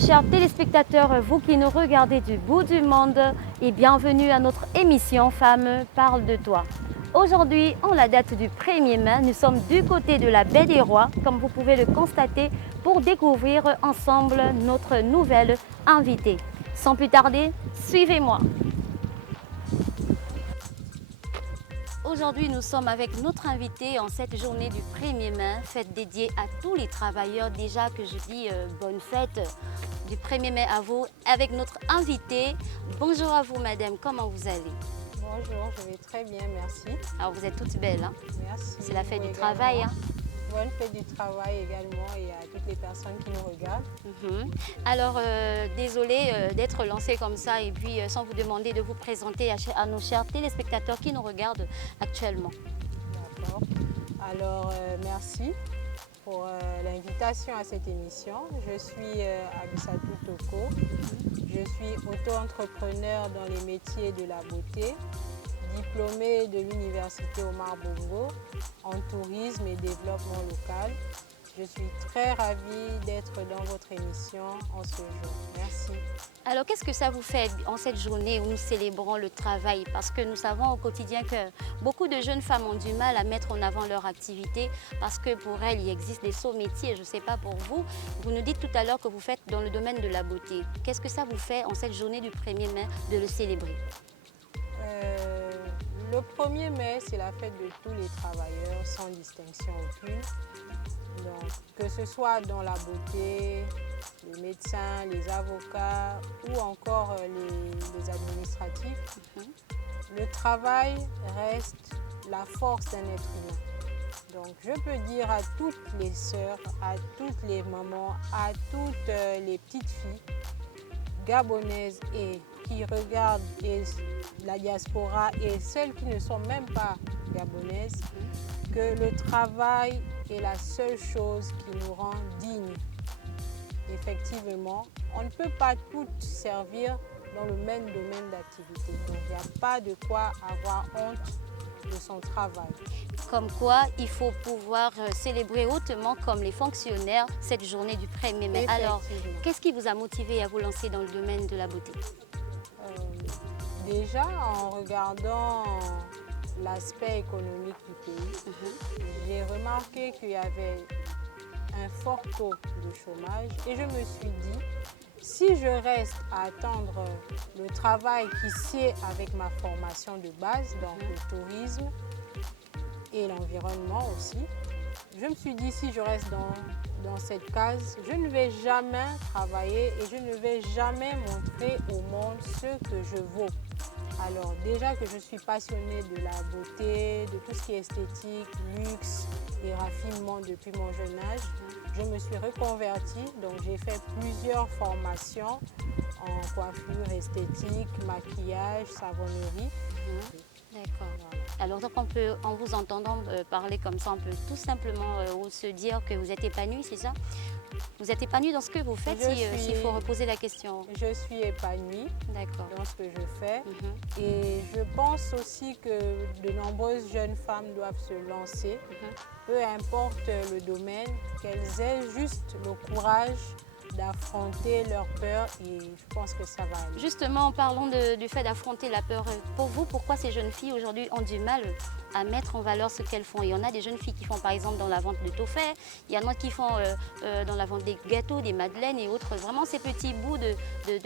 chers téléspectateurs, vous qui nous regardez du bout du monde, et bienvenue à notre émission Femmes parlent de toi. Aujourd'hui, en la date du 1er mai, nous sommes du côté de la Baie des Rois, comme vous pouvez le constater, pour découvrir ensemble notre nouvelle invitée. Sans plus tarder, suivez-moi. Aujourd'hui, nous sommes avec notre invitée en cette journée du 1er mai, fête dédiée à tous les travailleurs. Déjà que je dis bonne fête du 1er mai à vous, avec notre invitée. Bonjour à vous, madame, comment vous allez? Bonjour, je vais très bien, merci. Alors, vous êtes toutes belles, hein? Merci. C'est la fête du également. travail, hein? Bonne fête du travail également et à toutes les personnes qui nous regardent. Alors, désolée d'être lancée comme ça et puis sans vous demander de vous présenter à nos chers téléspectateurs qui nous regardent actuellement. D'accord. Alors, merci pour l'invitation à cette émission. Je suis Abissatou Toko. Je suis auto-entrepreneur dans les métiers de la beauté, diplômée de l'université Omar Bongo en tourisme et développement local. Je suis très ravie d'être dans votre émission en ce jour. Merci. Alors, qu'est-ce que ça vous fait en cette journée où nous célébrons le travail? Parce que nous savons au quotidien que beaucoup de jeunes femmes ont du mal à mettre en avant leur activité parce que pour elles, il existe des sauts métiers. Je ne sais pas pour vous. Vous nous dites tout à l'heure que vous faites dans le domaine de la beauté. Qu'est-ce que ça vous fait en cette journée du 1er mai de le célébrer? Le 1er mai, c'est la fête de tous les travailleurs sans distinction aucune. Donc, que ce soit dans la beauté, les médecins, les avocats ou encore les administratifs, le travail reste la force d'un être humain. Donc, je peux dire à toutes les sœurs, à toutes les mamans, à toutes les petites filles gabonaises et qui regardent la diaspora et celles qui ne sont même pas gabonaises, que le travail est la seule chose qui nous rend dignes. Effectivement, on ne peut pas toutes servir dans le même domaine d'activité. Donc, il n'y a pas de quoi avoir honte de son travail. Comme quoi, il faut pouvoir célébrer hautement comme les fonctionnaires cette journée du 1er mai. Alors, qu'est-ce qui vous a motivé à vous lancer dans le domaine de la beauté? Déjà, en regardant l'aspect économique du pays, j'ai remarqué qu'il y avait un fort taux de chômage et je me suis dit, si je reste à attendre le travail qui sied avec ma formation de base, donc le tourisme et l'environnement aussi, je me suis dit, si je reste dans cette case, je ne vais jamais travailler et je ne vais jamais montrer au monde ce que je vaux. Alors déjà que je suis passionnée de la beauté, de tout ce qui est esthétique, luxe et raffinement depuis mon jeune âge, je me suis reconvertie. Donc j'ai fait plusieurs formations en coiffure esthétique, maquillage, savonnerie. D'accord. Voilà. Alors donc en vous entendant parler comme ça, on peut tout simplement se dire que vous êtes épanouie, c'est ça? Vous êtes épanouie dans ce que vous faites, s'il faut reposer la question? Je suis épanouie dans ce que je fais. Et je pense aussi que de nombreuses jeunes femmes doivent se lancer, peu importe le domaine, qu'elles aient juste le courage d'affronter leur peur et je pense que ça va aller. Justement, en parlant du fait d'affronter la peur, pour vous, pourquoi ces jeunes filles aujourd'hui ont du mal à mettre en valeur ce qu'elles font? Il y en a des jeunes filles qui font par exemple dans la vente de toffee, il y en a qui font dans la vente des gâteaux, des madeleines et autres, vraiment ces petits bouts de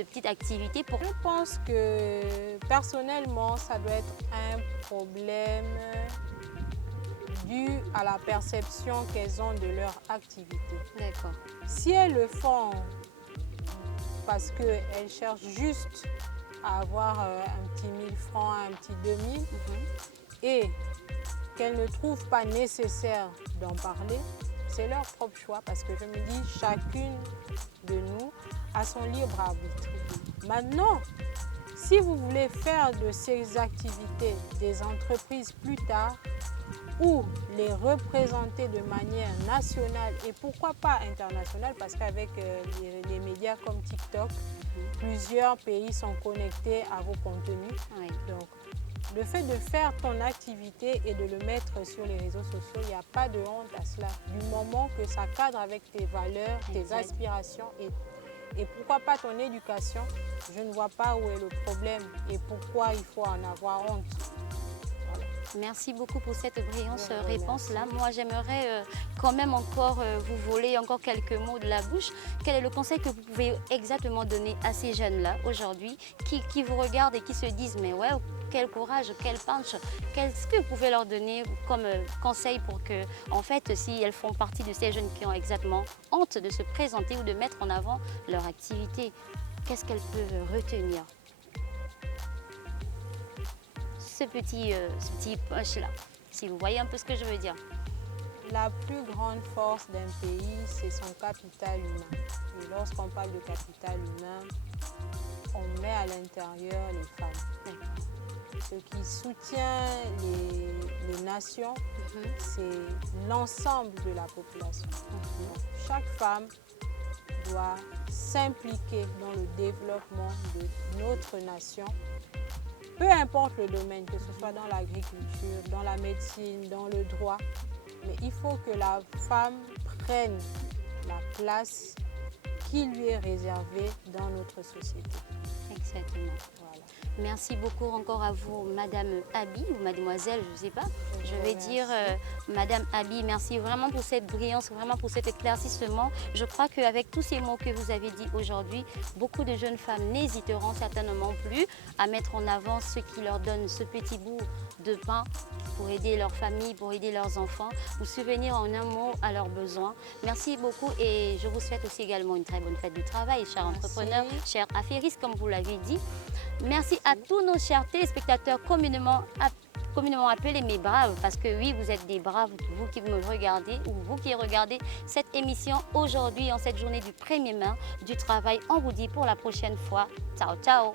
petites activités. Je pense que personnellement, ça doit être un problème dû à la perception qu'elles ont de leur activité. D'accord. Si elles le font parce qu'elles cherchent juste à avoir un petit 1000 francs, un petit 2000, et qu'elles ne trouvent pas nécessaire d'en parler, c'est leur propre choix parce que je me dis chacune de nous a son libre arbitre. Maintenant, si vous voulez faire de ces activités des entreprises plus tard, ou les représenter de manière nationale et pourquoi pas internationale, parce qu'avec les médias comme TikTok, plusieurs pays sont connectés à vos contenus. Donc, le fait de faire ton activité et de le mettre sur les réseaux sociaux, il n'y a pas de honte à cela. Du moment que ça cadre avec tes valeurs, tes aspirations et et pourquoi pas ton éducation, je ne vois pas où est le problème et pourquoi il faut en avoir honte. Voilà. Merci beaucoup pour cette brillante Je vous réponse-là. Moi, j'aimerais quand même encore vous voler encore quelques mots de la bouche. Quel est le conseil que vous pouvez exactement donner à ces jeunes-là aujourd'hui qui vous regardent et qui se disent « mais ouais, quel courage, quel punch ». Qu'est-ce que vous pouvez leur donner comme conseil pour que, en fait, si elles font partie de ces jeunes qui ont exactement honte de se présenter ou de mettre en avant leur activité, qu'est-ce qu'elles peuvent retenir? Ce petit punch-là, si vous voyez un peu ce que je veux dire. La plus grande force d'un pays, c'est son capital humain. Et lorsqu'on parle de capital humain, on met à l'intérieur les femmes. Ce qui soutient les nations, c'est l'ensemble de la population. Donc, chaque femme doit s'impliquer dans le développement de notre nation. Peu importe le domaine, que ce soit dans l'agriculture, dans la médecine, dans le droit, mais il faut que la femme prenne la place qui lui est réservée dans notre société. Exactement. Voilà. Merci beaucoup encore à vous, Madame Abi, ou Mademoiselle, je ne sais pas. Je vais dire Madame Abi, merci vraiment pour cette brillance, vraiment pour cet éclaircissement. Je crois qu'avec tous ces mots que vous avez dit aujourd'hui, beaucoup de jeunes femmes n'hésiteront certainement plus à mettre en avant ce qui leur donne ce petit bout de pain pour aider leur famille, pour aider leurs enfants, ou subvenir en un mot à leurs besoins. Merci beaucoup et je vous souhaite aussi également une très bonne fête du travail, chers entrepreneurs, chers affairistes, comme vous l'avez dit. Merci à tous nos chers téléspectateurs communément appelés mes braves, parce que oui, vous êtes des braves, vous qui me regardez ou vous qui regardez cette émission aujourd'hui, en cette journée du 1er mai du travail. On vous dit pour la prochaine fois, ciao ciao.